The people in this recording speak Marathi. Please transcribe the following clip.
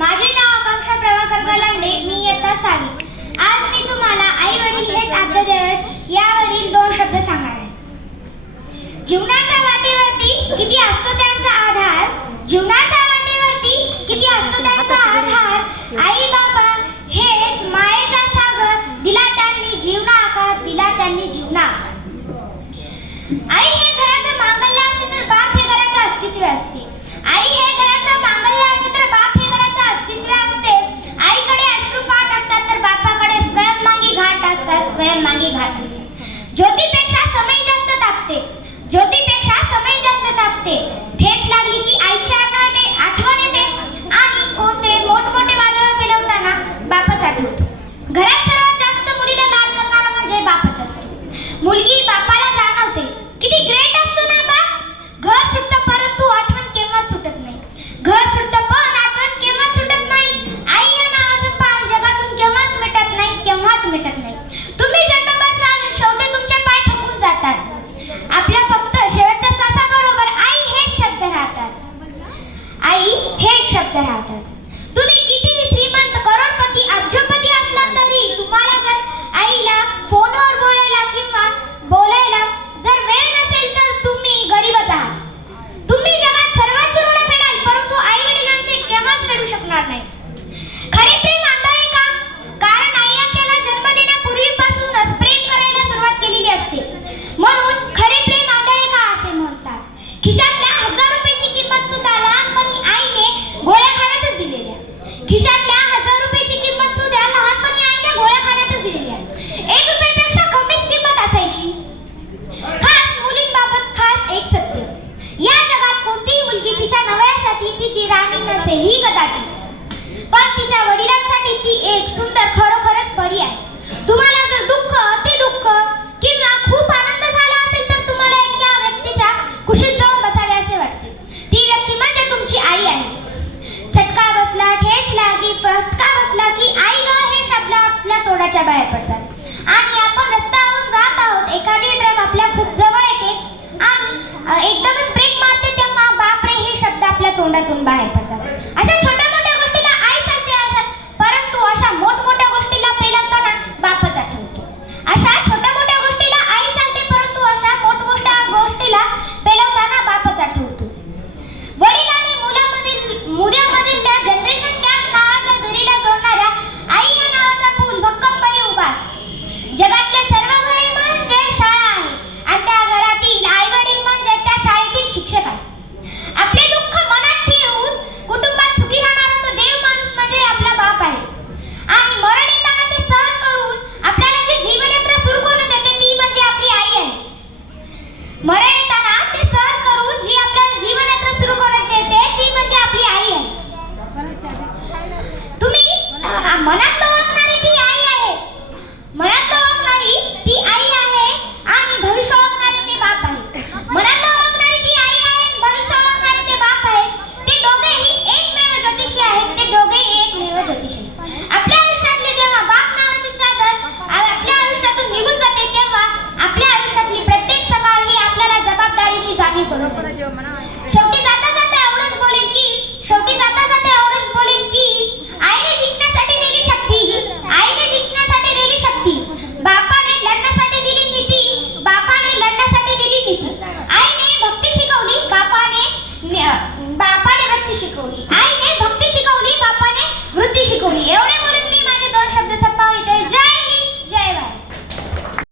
माझे नाव आकांक्षा प्रभाकर गलांडे, मी इयत्ता 6वी. आज मी तुम्हाला आई वडील हेच आद्य दैवत यावरील 2 शब्द सांगणार आहे. जीवनाच्या वाटेवरती किती असतो त्यांचा आधार, जीवनाच्या वाटेवरती किती असतो त्यांचा आधार. आई बाबा हेच मायेचा सागर, दिला त्यांनी जीवना आकार, दिला त्यांनी जीवना. आई हे घराचं मांगल्य असते तर बाप हे घराचं अस्तित्व असते. आई हे घराचं मांगल्य असते तर बाप हे घराचं अस्तित्व असते. आईकडे अश्रुपाठ असतात तर बापाकडे स्वयंमागी घाट असतात, स्वयंमागी घाट असतात. ज्योतीपेक्षा समय जास्त तापते, ज्योतीपेक्षा समय जास्त तापते. ठेच लागली की आईची आठवण येते आणि कोणते मोठमोठे वादळ पेलवताना बापच आठवतो. घरात सर्वात जास्त मुलीला लाड करणारा म्हणजे बापच असतो. मुलगी बापाला जाणवते किती ग्रेट असतो ना बाप. घर सुटतं परंतु आठवण केव्हाच सुटत नाही. घर सुटतं पण आठवण केव्हाच सुटत नाही. आई या नावाचं पान जगातून केव्हाच मिटत नाही, केव्हाच मिटत नाही. तुम्ही जन्मभर चालून शेवटी तुमचे पाय थकून जातात. आपल्या फक्त शेवटच्या श्वासाबरोबर आई हेच शब्द राहतात, आई हेच शब्द राहतात. तुम्ही किती श्रीमंत, करोडपती, अब्जोपती असला तरी तुम्हाला जर आईला फोनवर बोलायला किंवा बोलायला जर वेळ नसेल तर तुम्ही गरीबच आहात. तुम्ही जगात सर्वांची ऋण फेडाल परंतु आई वडिलांचे केव्हाच फेडू शकणार नाही. खरे प्रेम आंधळे का? कारण आई आपल्याला जन्म देण्यापूर्वीपासूनच प्रेम करायला सुरुवात केलेली असते. म्हणून खरे प्रेम आंधळे का असे म्हणतात. खिशातल्या 1000 रुपयाची किंमत सुद्धा लहानपणी आईने गोळ्या खाण्यातच दिलेली आहे. खिशातल्या 1000 रुपयाची किंमत सुद्धा लहानपणी आईने गोळ्या खाण्यातच दिलेली आहे. 1 रुपयापेक्षा कमीच किंमत असायची. खास मुलींबाबत खास एक सत्य, या जगात कोणतीही मुलगी तिच्या नवऱ्यासाठी तिची राणी नसेल ही कदाचित, पण तिच्या वडिलांसाठी ती एक सुंदर खरोखरच परी आहे. तुम्हाला जर दुःख, अति दुःख किंवा खूप आनंद झाला असेल तर तुम्हाला एका व्यक्तीच्या कुशीत जाऊन बसावे असे वाटते. ती व्यक्ती म्हणजे तुमची आई आहे. चटका बसला, ठेच लागी, फटका बसला की आई ग हे शब्द आपल्या तोंडाच्या बाहेर पडतात आणि आपण रस्त्यावरून जात आहोत, एखादी ट्रक आपल्या खूप जवळ येते आणि एकदमच ब्रेक मारते तेव्हा बापरे हे शब्द आपल्या तोंडातून बाहेर पडतात. अशा छोट्या मोठ्या गोष्टीला आई चालते, परंतु अशा मोठमोठ्या गोष्टीला पेलवताना बापच आठवतो. अशा छोट्या मोठ्या गोष्टीला आई चालते परंतु अशा मोठमोठ्या गोष्टीला पेलवताना बापच आठवतो. वडील आणि मुलामधील त्या जनरेशन गॅप नावाच्या दरीला जोडणाऱ्या आई या नावाचा पूल भक्कमपणे उभा असतो. जगातले सर्व घरे म्हणजे शाळा आहे आणि त्या घरातील आई वडील म्हणजे त्या शाळेतील शिक्षक आहे. आपले दुःख मनात ठेवून कुटुंबात सुखी राहणारा तो देव माणूस म्हणजे आपला बाप आहे. आणि मरण येताना ते सहन करून आपल्याला जे जीवनयात्रा सुरू करून देते ती म्हणजे आपली आई आहे. मरण येताना ते सहन करून जी आपल्याला जीवनयात्रा सुरू करून देते ती म्हणजे आपली आई आहे. तुम्ही मनात ओळखणारी ती आई आहे, मनात ओळखणारी ती आई आहे आणि भविष्य ओळखणारे ते बाप आहे. मनात ओळखणारी ती आई आहे, भविष्य ओळखणारे ते बाप आहे. ते दोघेही एकमेव ज्योतिषी आहेत, ते दोघेही एकमेव ज्योतिषी. आपल्या आयुष्यातली जेव्हा बाप नावाची चादर आपल्या आयुष्यातून निघून जाते तेव्हा आपल्या आयुष्यातली प्रत्येक सकाळ ही आपल्याला जबाबदारीची जाणीव करून देते. शेवटी जाता जाता एवढंच बोलेन की आईने जिंकण्यासाठी दिली शक्ती, बापाने लढण्यासाठी दिली नीती, बापाने लढण्यासाठी दिली नीती. आईने भक्ती शिकवली, बापाने वृत्ती शिकवली. आईने भक्ती शिकवली, बापाने वृत्ती शिकवली. एवढे